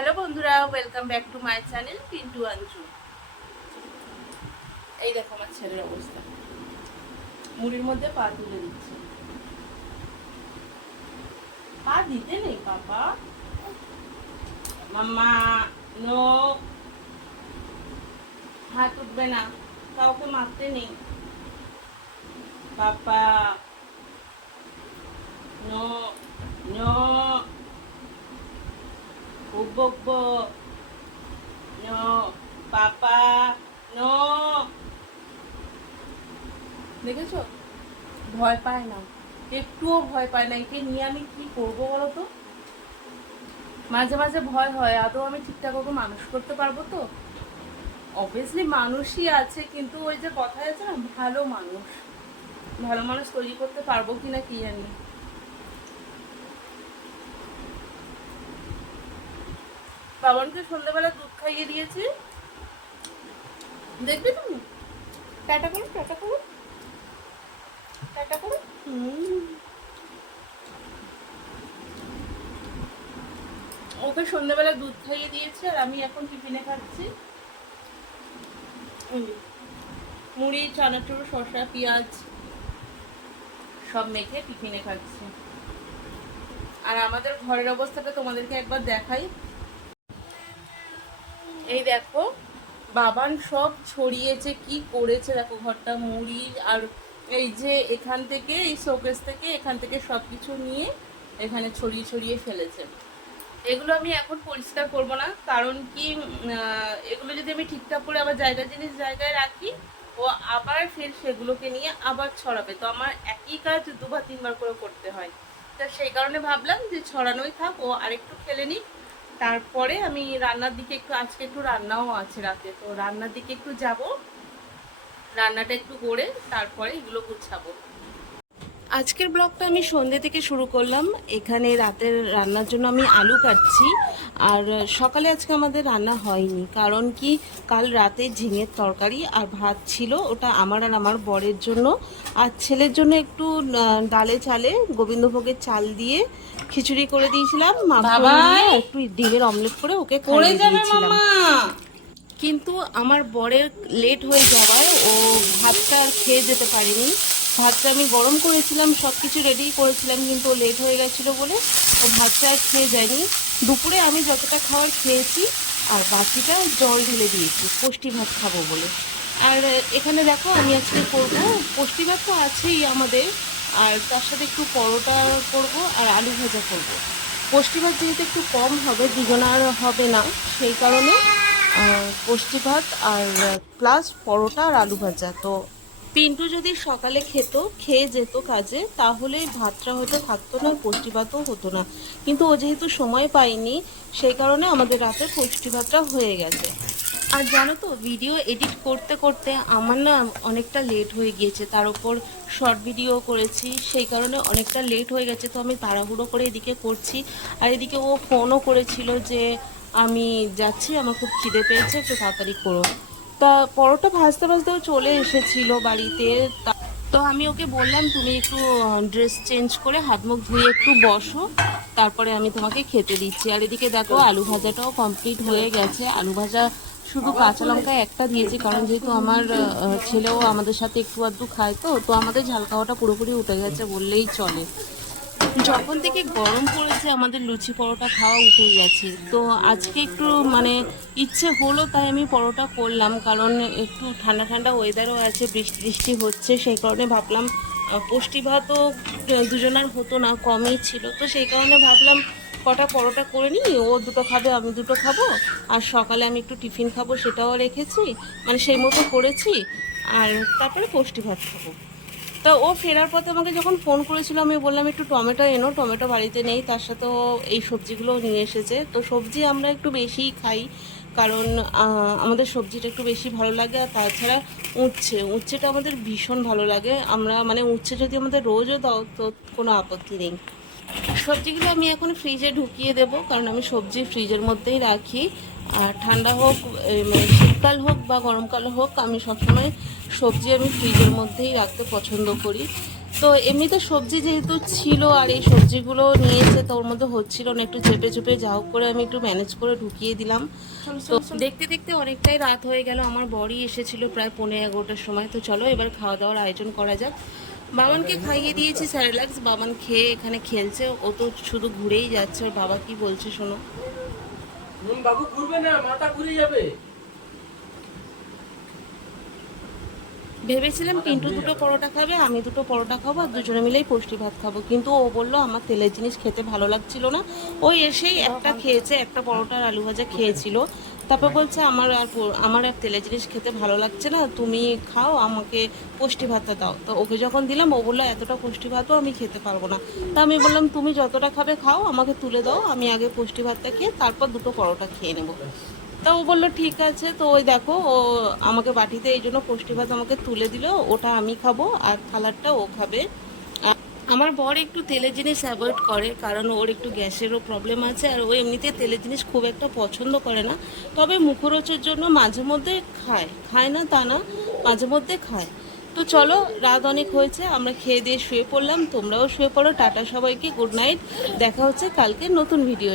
Hello বন্ধুরা, welcome back to my channel Pintu Anju. এই দেখো আমার ছেলের অবস্থা, মুড়ির মধ্যে পা তুলে দিচ্ছে। পা দিতে নেই পাপা, মাম্মা নো, হাত উঠবে না, কাউকে মারতে নেই পাপা, নো নো, বকবো, নো পাপা, নো। দেখেছো, ভয় পায় না, একটুও ভয় পায় না। একে নিয়ে আমি কি করবো বলো তো? মাঝে মাঝে ভয় হয়, আদৌ আমি ঠিকঠাক ওকে মানুষ করতে পারবো তো? অবভিয়াসলি মানুষই আছে, কিন্তু ওই যে কথায় আছে না, ভালো মানুষ, ভালো মানুষ তৈরি করতে পারবো কিনা কি জানি। পাবনকে সন্ধ্যাবেলা দুধ খাইয়ে দিয়েছি, দেখবে তুমি? টাটা করো, টাটা করো, টাটা করো। ওকে সন্ধ্যাবেলা দুধ খাইয়ে দিয়েছি, আর আমি এখন টিফিনে খাচ্ছি মুড়ি, চানাচুর, শসা, পেঁয়াজ সব মেখে টিফিনে খাচ্ছি। আর আমাদের ঘরের অবস্থাটা তোমাদেরকে একবার দেখাই। এই দেখো, বাবান সব ছড়িয়েছে, কি করেছে দেখো, ঘরটা মুড়ি আর এই যে এখান থেকে, এই শোকেস থেকে, এখান থেকে সব কিছু নিয়ে এখানে ছড়িয়ে ছড়িয়ে ফেলেছে। এগুলো আমি এখন পরিষ্কার করব না, কারণ কি এগুলো যদি আমি ঠিকঠাক করে আবার জিনিস জায়গায় রাখি, ও আবার ফের সেগুলোকে নিয়ে আবার ছড়াবে। তো আমার একই কাজ দুবার তিনবার করে করতে হয়। তো সেই কারণে ভাবলাম যে ছড়ানোই থাক, ও আরেকটু খেলে নিক, তারপরে আমি রান্নার দিকে একটু, আজকে একটু রান্নাও আছে রাতে, তো রান্নার দিকে একটু যাব, রান্নাটা একটু করে তারপরে এগুলো গুছাবো। আজকের ব্লগটা আমি সন্ধ্যে থেকে শুরু করলাম। এখানে রাতের রান্নার জন্য আমি আলু কাটছি, আর সকালে আজকে আমাদের রান্না হয়নি, কারণ কি কাল রাতে ঝিঙের তরকারি আর ভাত ছিল, ওটা আমার আর আমার বরের জন্য, আর ছেলের জন্য একটু ডালে চালে গোবিন্দভোগের চাল দিয়ে খিচুড়ি করে দিয়েছিলাম, মাখন দিয়ে একটু ডিমের অমলেট করে ওকে খাইয়ে দিয়েছিলাম। কিন্তু আমার বরের লেট হয়ে যাওয়ায় ও ভাতটা খেয়ে যেতে পারেনি। ভাতটা আমি গরম করেছিলাম, সব কিছু রেডি করেছিলাম, কিন্তু ও লেট হয়ে গেছিলো বলে ও ভাতটা আর খেয়ে যায়নি। দুপুরে আমি যতটা খাবার খেয়েছি, আর বাকিটা জল ঢেলে দিয়েছি পুষ্টি ভাত খাবো বলে। আর এখানে দেখো, আমি আজকে করবো পুষ্টি ভাত তো আছেই আমাদের, আর তার সাথে একটু পরোটা করব আর আলু ভাজা করব। পুষ্টি ভাত যেহেতু একটু কম হবে, দুজনার হবে না, সেই কারণে পুষ্টি ভাত আর প্লাস পরোটা আর আলু ভাজা। তো পিন্টু যদি সকালে খেয়ে যেত কাজে, তাহলে ভাতটা হয়তো থাকতো না, পুষ্টি ভাতও হতো না, কিন্তু ও যেহেতু সময় পায়নি, সেই কারণে আমাদের রাতে পুষ্টি ভাতটা হয়ে গেছে। আর জানো তো, ভিডিও এডিট করতে করতে আমার না অনেকটা লেট হয়ে গিয়েছে, তার উপর শর্ট ভিডিও করেছি, সেই কারণে অনেকটা লেট হয়ে গেছে। তো আমি তাড়াহুড়ো করে এদিকে করছি, আর এদিকে ও ফোনও করেছিল যে আমি যাচ্ছি, আমার খুব খিদে পেয়েছে, একটু তাড়াতাড়ি করো। তা পরোটা ভাজতে ভাজতেও চলে এসেছিল বাড়িতে। তো আমি ওকে বললাম, তুমি একটু ড্রেস চেঞ্জ করে হাত মুখ ধুয়ে একটু বসো, তারপরে আমি তোমাকে খেতে দিচ্ছি। আর এদিকে দেখো, আলু ভাজাটাও কমপ্লিট হয়ে গেছে। আলু ভাজা শুধু কাঁচা লঙ্কা একটা দিয়েছি, কারণ যেহেতু আমার ছেলেও আমাদের সাথে একটু আধটু খায়, তো আমাদের ঝাল খাওয়াটা পুরোপুরি উঠে গেছে বললেই চলে। যখন থেকে গরম পড়েছে, আমাদের লুচি পরোটা খাওয়া উঠে গেছে। তো আজকে একটু মানে ইচ্ছে হলো, তাই আমি পরোটা করলাম, কারণ একটু ঠান্ডা ঠান্ডা ওয়েদারও আছে, বৃষ্টি বৃষ্টি হচ্ছে, সেই কারণে ভাবলাম পুষ্টি ভাতও দুজনার হতো না, কমই ছিল, তো সেই কারণে ভাবলাম কটা পরোটা করে নিই, ও দুটো খাবে, আমি দুটো খাবো, আর সকালে আমি একটু টিফিন খাবো, সেটাও রেখেছি, মানে সেই মতো করেছি, আর তারপরে পুষ্টি ভাত খাবো। তা ও ফেরার পথে আমাকে যখন ফোন করেছিল, আমি বললাম একটু টমেটো এনো, টমেটো বাড়িতে নেই, তার সাথেও এই সবজিগুলো নিয়ে এসেছে। তো সবজি আমরা একটু বেশিই খাই, কারণ আমাদের সবজিটা একটু বেশি ভালো লাগে, আর তাছাড়া উচ্ছেটা আমাদের ভীষণ ভালো লাগে। আমরা মানে উচ্ছে যদি আমাদের রোজও দাও তো কোনো আপত্তি নেই। সবজিগুলো আমি এখন ফ্রিজে ঢুকিয়ে দেব, কারণ আমি সবজি ফ্রিজের মধ্যেই রাখি, আর ঠান্ডা হোক, মানে শীতকাল হোক বা গরমকাল হোক, আমি সবসময় সবজি আমি ফ্রিজের মধ্যেই রাখতে পছন্দ করি। তো এমনিতে সবজি যেহেতু ছিল আর এই সবজিগুলো নিয়েছে, তো ওর মধ্যে হচ্ছিল না, একটু চেপে চেপে যা হোক করে আমি একটু ম্যানেজ করে ঢুকিয়ে দিলাম। তো দেখতে দেখতে অনেকটাই রাত হয়ে গেল, আমার বরই এসেছিল প্রায় 11:15টার সময়। তো চলো এবার খাওয়া দাওয়ার আয়োজন করা যাক। বাবানকে খাইয়ে দিয়েছি স্যারেলাক্স, বাবান খেয়ে এখানে খেলছে, ও তো শুধু ঘুরেই যাচ্ছে। ওর বাবা কি বলছে শোনো। বাবু ঘুরবে না, মাথা ঘুরে যাবে। ভেবেছিলাম পিন্টু দুটো পরোটা খাবে, আমি দুটো পরোটা খাবো, আর দুজনে মিলেই পুষ্টি ভাত খাবো, কিন্তু ও বললো আমার তেলের জিনিস খেতে ভালো লাগছিল না। ওই এসেই একটা খেয়েছে, একটা পরোটা আর আলু ভাজা খেয়েছিল। তারপর বলছে আমার আর তেলের জিনিস খেতে ভালো লাগছে না, তুমি খাও, আমাকে পুষ্টি ভাতটা দাও। তো ওকে যখন দিলাম ও বললো এতটা পুষ্টি ভাতও আমি খেতে পারবো না। তা আমি বললাম তুমি যতটা খাবে খাও, আমাকে তুলে দাও, আমি আগে পুষ্টি ভাতটা খেয়ে তারপর দুটো পরোটা খেয়ে নেবো। তা ও বললো ঠিক আছে। তো ওই দেখো ও আমাকে বাটিতে এই জন্য পুষ্টি ভাত আমাকে তুলে দিল, ওটা আমি খাবো আর থালারটা ও খাবে। আমার বর একটু তেলের জিনিস অ্যাভয়েড করে, কারণ ওর একটু গ্যাসেরও প্রবলেম আছে, আর ও এমনিতে তেলের জিনিস খুব একটা পছন্দ করে না। তবে মুখরোচের জন্য মাঝে মধ্যে খায়, খায় না তা না, মাঝে মধ্যে খায়। তো চলো রাত অনেক হয়েছে, আমরা খেয়ে দিয়ে শুয়ে পড়লাম, তোমরাও শুয়ে পড়ো। টাটা সবাইকে, গুড নাইট। দেখা হচ্ছে কালকে নতুন ভিডিও।